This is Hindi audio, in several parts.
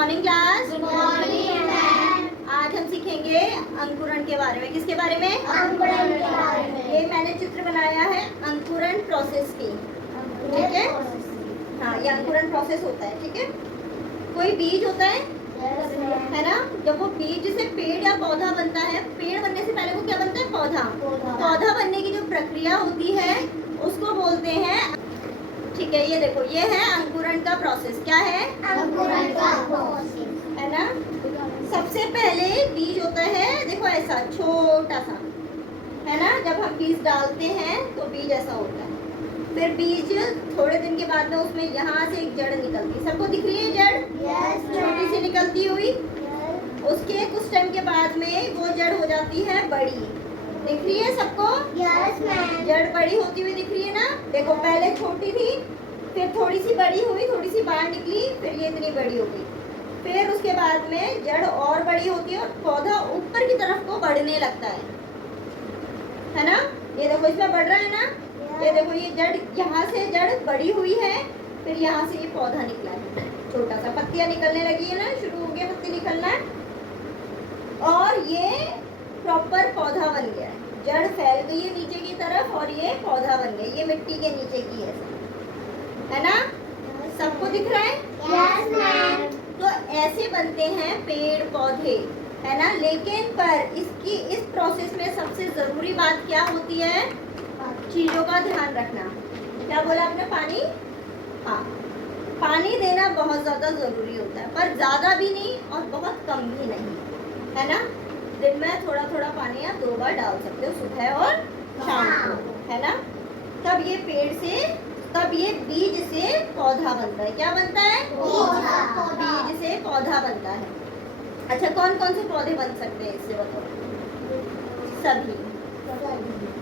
Morning class. Good morning ma'am. आज हम सीखेंगे अंकुरण के बारे में। किसके बारे में? अंकुरण के बारे में। ये मैंने चित्र बनाया है अंकुरण प्रोसेस की। ठीक है, हाँ ये अंकुरण प्रोसेस होता है। ठीक है, कोई बीज होता है ना, जब वो बीज से पेड़ या पौधा बनता है, पेड़ बनने से पहले वो क्या बनता है? पौधा। पौधा बनने की जो प्रक्रिया होती है उसको बोलते हैं। ठीक है, ये देखो, ये है अंकुरण का प्रोसेस। क्या है? अंकुरण का प्रोसेस है ना। सबसे पहले बीज होता है, देखो ऐसा छोटा सा, है ना। जब हम बीज डालते हैं तो बीज ऐसा होता है। फिर बीज थोड़े दिन के बाद में उसमें यहाँ से एक जड़ निकलती है। सबको दिख रही है जड़? छोटी सी निकलती हुई। उसके कुछ टाइम के बाद में वो जड़ हो जाती है बड़ी। दिख रही है सबको? जड़ बड़ी होती हुई दिख रही है ना। देखो पहले छोटी थी, फिर थोड़ी सी बड़ी हुई, थोड़ी सी बाहर निकली, फिर ये इतनी बड़ी हो गई। फिर उसके बाद में जड़ और बड़ी होती है और पौधा ऊपर की तरफ को बढ़ने लगता है ना। ये देखो इसमें बढ़ रहा है ना। ये देखो ये जड़, यहाँ से जड़ बड़ी हुई है, फिर यहाँ से ये पौधा निकला है छोटा सा। पत्तियां निकलने लगी है ना, शुरू हो गया पत्ती निकलना, और ये प्रॉपर पौधा बन गया है। जड़ फैल गई है नीचे की तरफ और ये पौधा बन गया। ये मिट्टी के नीचे की है ना। सबको दिख रहा है? Yes ma'am. तो ऐसे बनते हैं पेड़ पौधे, है ना। लेकिन पर इसकी इस प्रोसेस में सबसे जरूरी बात क्या होती है? चीजों का ध्यान रखना। क्या बोला आपने? पानी। हाँ, पानी देना बहुत ज्यादा जरूरी होता है, पर ज्यादा भी नहीं और बहुत कम भी नहीं, है ना। दिन में थोड़ा थोड़ा पानी आप 2 बार डाल सकते हो, सुबह और शाम को, है ना। तब ये पेड़ से, तब ये बीज से पौधा बनता है। क्या बनता है? बीज से पौधा बनता है। अच्छा, कौन कौन से पौधे बन सकते हैं इससे बताओ?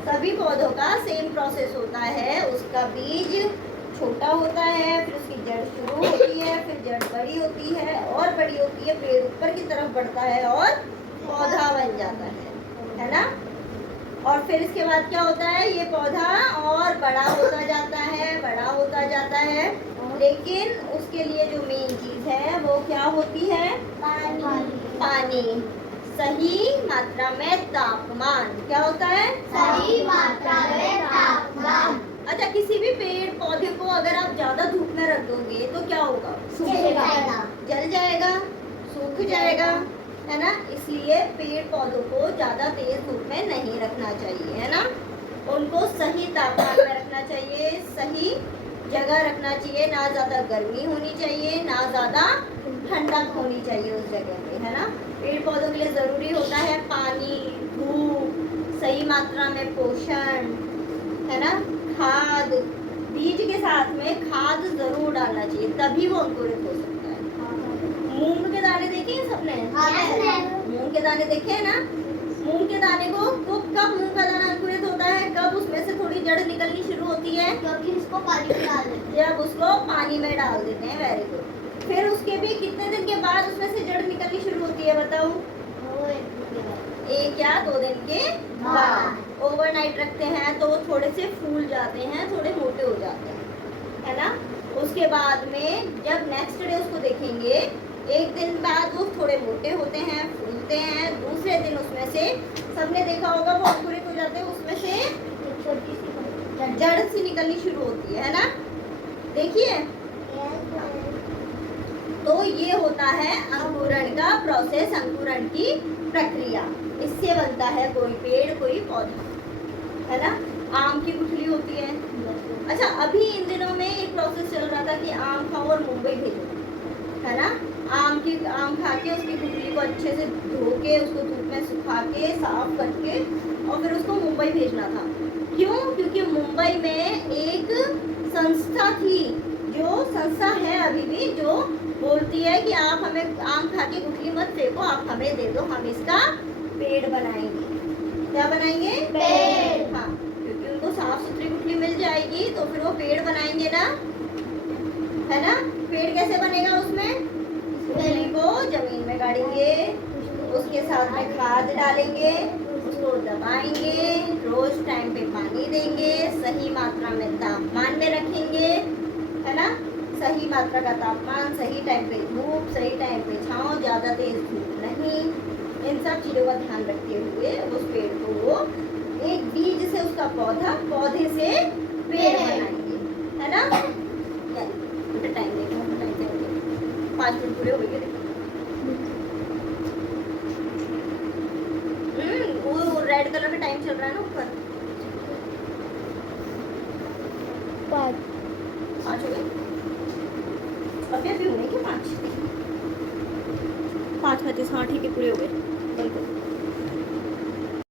सभी पौधों का सेम प्रोसेस होता है। उसका बीज छोटा होता है, फिर उसकी जड़ शुरू होती है, फिर जड़ बड़ी होती है और बड़ी होती है, पेड़ ऊपर की तरफ बढ़ता है और पौधा बन जाता है ना। और फिर इसके बाद क्या होता है? ये पौधा और बड़ा होता जाता है, बड़ा होता जाता है। लेकिन उसके लिए जो मेन चीज है वो क्या होती है? पानी। सही मात्रा में तापमान। क्या होता है? सही मात्रा में तापमान। अच्छा, किसी भी पेड़ पौधे को अगर आप ज्यादा धूप में रख दोगे तो क्या होगा? सूख जाएगा, जल जाएगा, सूख जाएगा, है ना। इसलिए पेड़ पौधों को ज्यादा तेज धूप में नहीं रखना चाहिए, है ना। उनको सही तापमान में रखना चाहिए, सही जगह रखना चाहिए। ना ज्यादा गर्मी होनी चाहिए, ना ज्यादा ठंडक होनी चाहिए उस जगह पे, है ना। पेड़ पौधों के लिए जरूरी होता है पानी, धूप, सही मात्रा में पोषण, है ना। खाद, बीज के साथ में खाद जरूर डालना चाहिए, तभी वो अंकुरित हो सकता है। मूंग के दाने देखे हैं सबने? मूंग के दाने देखे हैं ना। मूंग के दाने को कब मूंग का दाना अंकुरित होता है? कब उसमें से थोड़ी जड़ निकलनी शुरू होती है? क्योंकि उसको पानी में डाल देते हैं। जब उसको पानी में डाल देते हैं। Very good. फिर उसके भी कितने दिन के बाद उसमें से जड़ निकलनी शुरू होती है बताओ? 1 या 2 दिन के बाद। ओवरनाइट रखते हैं तो वो थोड़े से फूल जाते हैं, थोड़े मोटे हो जाते हैं, है ना। उसके बाद में जब नेक्स्ट डे उसको देखेंगे, 1 दिन बाद वो थोड़े मोटे होते हैं, फूलते हैं। दूसरे दिन उसमें से, सबने देखा होगा, वो अंकुरित हो जाते हैं, उसमें से छोटी सी जड़ सी निकलनी शुरू होती है ना। देखिए, तो ये होता है अंकुरण का प्रोसेस, अंकुरण की प्रक्रिया। इससे बनता है कोई पेड़, कोई पौधा, है ना। आम की गुठली होती है। अच्छा, अभी इन दिनों में एक प्रोसेस चल रहा था कि आम खाओ और मुंबई भेजो, है ना। आम खा के उसकी गुठली को अच्छे से धो के, उसको धूप में सुखा के, साफ करके, और फिर उसको मुंबई भेजना था। क्यों? क्योंकि मुंबई में एक संस्था थी, जो संस्था है अभी भी, जो बोलती है कि आप हमें आम खा के गुठली मत फेंको, आप हमें दे दो, हम इसका पेड़ बनाएंगे। क्या बनाएंगे? पेड़। हाँ, क्योंकि उनको साफ सुथरी गुठली मिल जाएगी तो फिर वो पेड़ बनाएंगे ना, है ना। पेड़ कैसे बनेगा? उसमें गुठली को जमीन में गाड़ेंगे, उसके साथ में खाद डालेंगे, उसको दबाएंगे, रोज टाइम पे पानी देंगे, सही मात्रा में तापमान में रखेंगे, है ना। सही मात्रा का तापमान, सही टाइम पे धूप, सही टाइम पे छांव, ज़्यादा तेज धूप नहीं, इन सब चीज़ों का ध्यान रखते हुए उस पेड़ को वो एक बीज से उसका पौधा, पौधे से पेड़ बनाएंगे, है ना। बेटा टाइम देखो, टाइम देखो, 5 मिनट पूरे हो गए। वो रेड कलर का टाइम चल रहा है ना ऊपर, 5 हो गए। अभी अभी हुए क्या 5? 5:35, हाँ ठीक है, पूरे हो गए, बिल्कुल।